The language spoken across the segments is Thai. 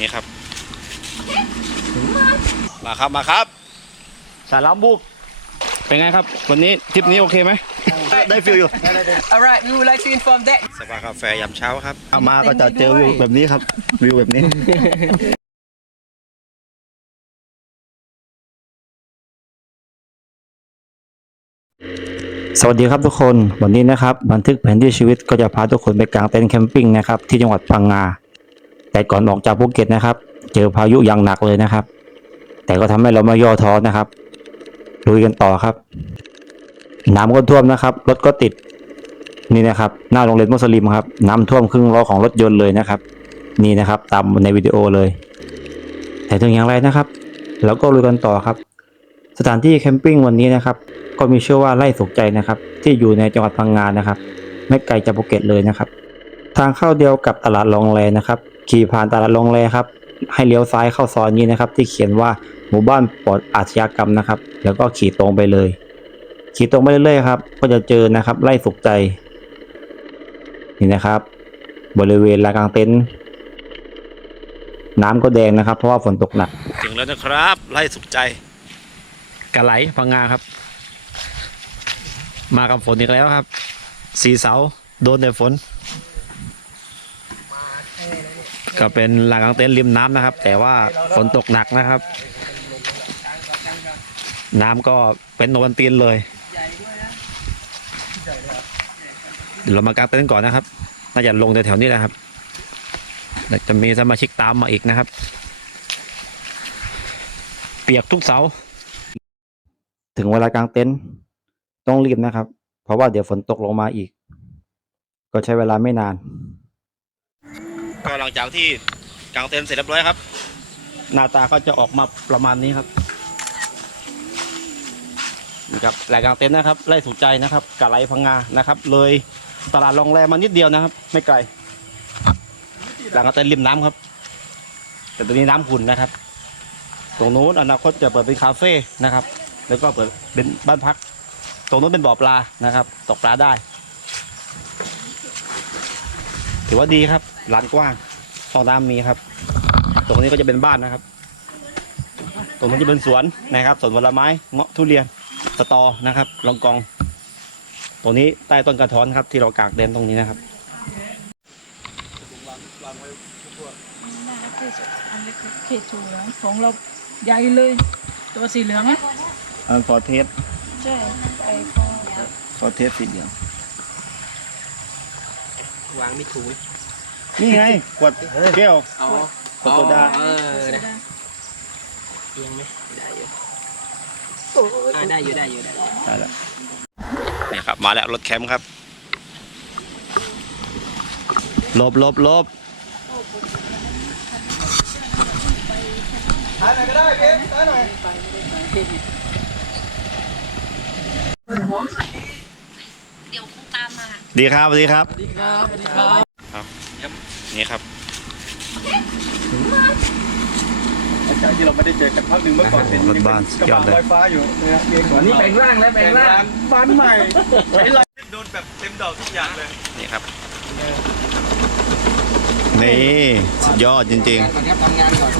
นี่ครับ มาครับมาครับ สารามบุก เป็นไงครับ วันนี้ทริปนี้โอเคไหม ได้ฟิลอยู่ Alright, we would like to inform that สปากาแฟยามเช้าครับ มาก็จะเจอวิวแบบนี้ครับ วิวแบบนี้สวัสดีครับทุกคนวันนี้นะครับบันทึกแผนที่ชีวิตก็จะพาทุกคนไปกางเต็นท์แคมปิ้งนะครับที่จังหวัดพังงา แต่ก่อนออกจากภูเก็ตนะครับ เจอพายุอย่างหนักเลยนะครับ แต่ก็ทำให้เราไม่ย่อท้อนะครับลุยกันต่อครับ น้ำก็ท่วมนะครับ รถก็ติดนี่นะครับ หน้าโรงเรียนมุสลิมครับ น้ำท่วมครึ่งล้อของรถยนต์เลยนะครับ นี่นะครับตามในวิดีโอเลย แต่ถึงอย่างไรนะครับเราก็ลุยกันต่อครับ สถานที่แคมปิ้งวันนี้นะครับ ก็มีชื่อว่าไร่สุขใจนะครับ ที่อยู่ในจังหวัดพังงานนะครับ ไม่ไกลจากภูเก็ตเลยนะครับ ทางเข้าเดียวกับตลาดลองแลนะครับ ขี่ผ่านตลาดลองแลครับ ให้เลี้ยวซ้ายเข้าซอยนี้นะครับ ที่เขียนว่าหมู่บ้านปลอดอาชญากรรมนะครับ แล้วก็ขี่ตรงไปเลย ขี่ตรงไปเรื่อยๆครับ ก็จะเจอนะครับไร่สุขใจ นี่นะครับ บริเวณลานกลางเต็นท์น้ำก็แดงนะครับ เพราะว่าฝนตกหนัก ถึงแล้วนะครับ ไร่สุขใจกะไหลพังงาครับ มากับฝนอีกแล้วครับ สีเสาโดนแต่ฝน ก็เป็นลานกางเต็นท์ริมน้ำนะครับ แต่ว่าฝนตกหนักนะครับ น้ำก็เป็นโนวันตีนเลยเดี๋ยวเรามากางเต็นท์ก่อนนะครับน่าจะลงแถวๆนี้แหละครับจะมีสมาชิกตามมาอีกนะครับ เปียกทุกเสา ถึงเวลากางเต็นท์ต้องรีบนะครับ เพราะว่าเดี๋ยวฝนตกลงมาอีก ก็ใช้เวลาไม่นาน ก็หลังจากที่กางเต็นท์เสร็จเรียบร้อยครับ หน้าตาก็จะออกมาประมาณนี้ครับนี่ครับแหล่งกางเต็นท์นะครับไร่สุใจนะครับกะไหลพังงานะครับ เลยตลาดรองแรมมานิดเดียวนะครับ ไม่ไกลหล่งกางเต็นท์ริมน้ำครับ แต่ตรงนี้น้ำขุ่นนะครับ ตรงนู้นอนาคตจะเปิดเป็นคาเฟ่นะครับ แล้วก็เปิดเป็นบ้านพัก ตรงนู้นเป็นบ่อปลานะครับ ตกปลาได้ถือว่าดีครับ ลานกว้างห้องน้ำมีครับ ตรงนี้ก็จะเป็นบ้านนะครับ ตรงนู้นจะเป็นสวนนะครับสวนผลไม้เงาะทุเรียนสตอนะครับลองกอง ตรงนี้ใต้ต้นกระท้อนครับ ที่เรากางเต็นท์ตรงนี้นะครับน่ารักที่สุดอันเล็กๆเขตสูงเหลืองของเราใหญ่เลย ตัวสีเหลืองอะอันฟอร์เทสใช่ไอ้พอฟอร์เทสสีเหลืองวางไม่ถูก นี่ไงขวดแก้ว อ๋อขวดโซดา เออนะเอียงไหมได้อยู่อ่าได้อยู่ได้อยู่ได้อยู่ได้แล้วนี่ครับ มาแล้วรถแคมป์ครับหลบหลบหลบเดี๋ยวคงตามมา ดีครับสวัสดีครับ สวัสดีครับสวัสดีครับ นี่ครับจากที่เราไม่ได้เจอกันพักหนึ่งเมื่อก่อนเป็นรถบ้านสุดยอดเลยกระบะไฟฟ้าอยู่นะครับเองก่อนนี่แปลงร่างแล้วแปลงร่างบ้านใหม่ใช้ไรโดนแบบเต็มดอกทุกอย่างเลยนี่ครับนี่สุดยอดจริงก่อนครับทำงานก่อน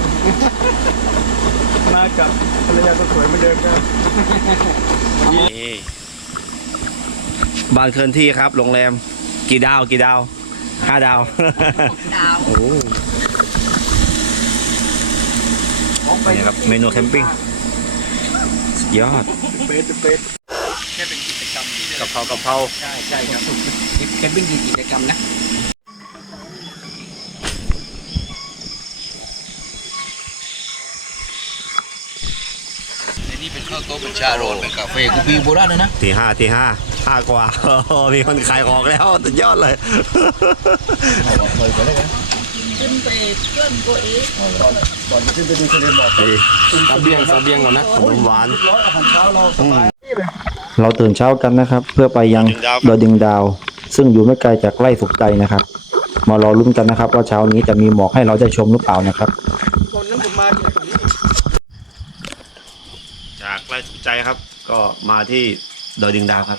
มากับภรรยาสวยๆเหมือนเดิมครับๆนี่บ้านเคลื่อนที่ครับโรงแรมกี่ดาวกี่ดาว ห้าดาวดาวโอ้นี่ครับเมนูแคมปิ้งสุดยอดเฟสเฟสแค่เป็นกิจกรรมที่กะเพรากะเพราใช่ใช่ครับแคมปิ้งกี่กิจกรรมนะนี่เป็นข้าวโต๊ะเป็นชาโรนเป็นกาแฟกูปีโบราณเลยนะตีห้าตีห้า ห้ากว่า มีคนขายของแล้วสุดยอดเลยขึ้นไปเคลื่อนตัวเองก่อนจะขึ้นไปดูทะเลหมอกนี่สเบียงสเบียงก่อนนะขนมหวาน ร้อยอาหารเช้าเราสบาย เราตื่นเช้ากันนะครับ เพื่อไปยังดอยดิงดาว ซึ่งอยู่ไม่ไกลจากไร่สุขใจนะครับ มารอลุ้นกันนะครับว่าเช้านี้จะมีหมอกให้เราได้ชมหรือเปล่านะครับคนนั้นผมมาจากตรงนี้จากไร่สุขใจครับ ก็มาที่ดอยดิงดาวครับ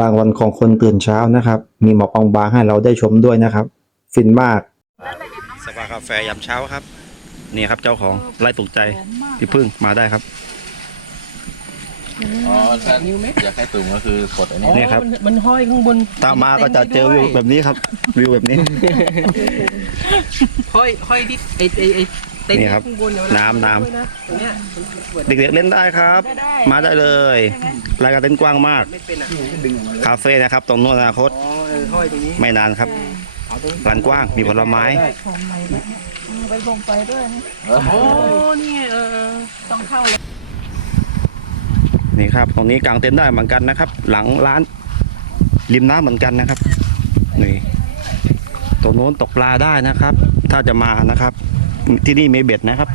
รางวัลของคนตื่นเช้านะครับ มีหมอกบางๆให้เราได้ชมด้วยนะครับ ฟินมากสปากาแฟยามเช้าครับ นี่ครับเจ้าของไล่ตกใจหอมมากพี่พึ่งมาได้ครับอ๋อถ้าอยากให้ตุ่มก็คือกดอันนี้นี่ครับ มันมันห้อยข้างบนตามมาก็จะเจอวิวแบบนี้ครับ วิวแบบนี้ ห้อยห้อยที่ไอไอไอเต็นท์นี่ครับข้างบนเยเวลาน้ำน้ำ ด้วยะตรงเนี้ยมันเปิดเด็กๆเล่นได้ครับได้ได้มาได้เลยรายการเต้นกว้างมาก ไม่เป็นอะคาเฟ่นะครับ ตรงโน้นอนาคต อ๋อเออห้อยตรงนี้ไม่นานครับลานกว้างมีผลไม้ของใหม่แล้วเนี่ยอืมไปลงไปด้วยนะโอ้นี่ไงเออเออต้องเข้าเลยนี่ครับตรงนี้กางเต็นท์ได้เหมือนกันนะครับ หลังร้าน ริมน้ำเหมือนกันนะครับนี่ตรงโน้นตกปลาได้นะครับ ถ้าจะมานะครับ ที่นี่มีเบ็ดนะครับ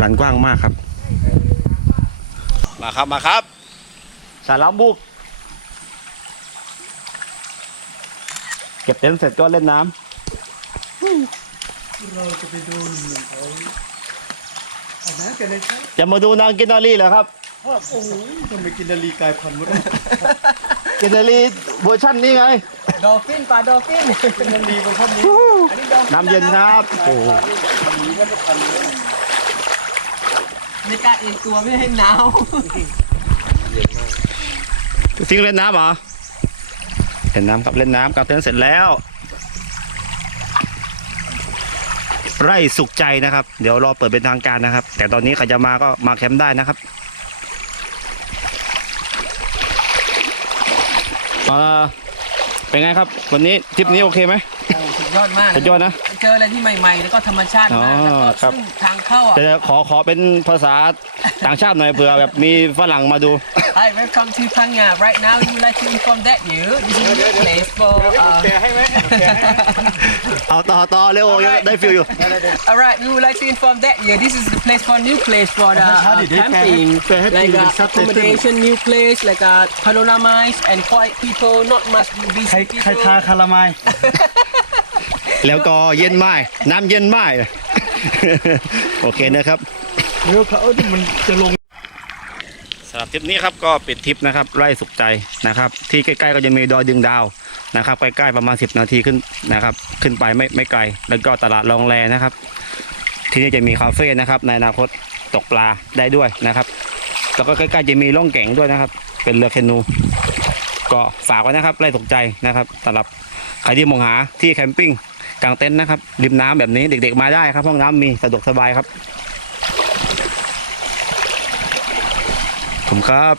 ลานกว้างมากครับ มาครับมาครับ สารามบุก เก็บเต็นท์เสร็จก็เล่นน้ำจะมาดูนางกินนารีเหรอครับ ทำไมกินนาลีกลายพันธุ์วะกินนารีเวอร์ชันนี้ไง ดอลฟินปลาดอลฟินนาลีบางพันธุ์นี้อันนี้ดอลฟินน้ำเย็นครับ โอ้โหไม่กล้าเองตัวไม่ให้หนาวซิงเล่นน้ำเหรอ เล่นน้ำครับเล่นน้ำกับเต้นท์เสร็จแล้ว ไร่สุขใจนะครับ เดี๋ยวรอเปิดเป็นทางการนะครับ แต่ตอนนี้ใครจะมาก็มาแคมป์ได้นะครับ อ่อเป็นไงครับ วันนี้ทริปนี้โอเคไหมโอ้สุดยอดมากสุดยอดนะ เจออะไรที่ใหม่ๆ แล้วก็ธรรมชาติมากอ๋อแล้วก็ครับ ซึ่งทางเข้าอะ จะขอขอเป็นภาษาต่างชาติหน่อยเผื่อแบบมีฝรั่งมาดู Hi welcome to Phang Nga right now we would like to inform that you this is a new place for uh, แปลให้ไหมแปลให้ เอาต่อต่อเร็วได้ฟิลอยู่ Alright, we would like to inform that yeah, this is the place for new place for the uh, camping, like uh, accommodation, new place, like uh, panoramized and quiet people, not much ใคร busy ใคร people. ทาคารามาย แล้วก็เย็นไม้น้ำเย็นไม้โอเคนะครับเดี๋ยวเขาที่มันจะลงสำหรับทริปนี้ครับก็ปิดทริปนะครับไร่สุขใจนะครับ ที่ใกล้ๆก็จะมีดอยดึงดาวนะครับใกล้ๆประมาณ 10 นาทีขึ้นนะครับ ขึ้นไปไม่ไม่ไกล แล้วก็ตลาดรองแรนะครับ ที่นี่จะมีคาเฟ่นะครับในอนาคตตกปลาได้ด้วยนะครับ แล้วก็ใกล้ๆจะมีล่องแก่งด้วยนะครับ เป็นเรือแคนู ก็ฝากไว้นะครับไร่สุขใจนะครับสำหรับใครที่มองหาที่แคมปิ้ง กางเต็นท์นะครับ ริมน้ำแบบนี้เด็ก ๆ มาได้ครับ ห้องน้ำมีสะดวกสบายครับ ผมครับ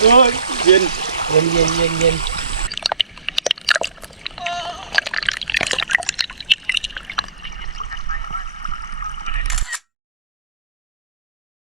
เย็นเย็นเย็นเย็นเย็น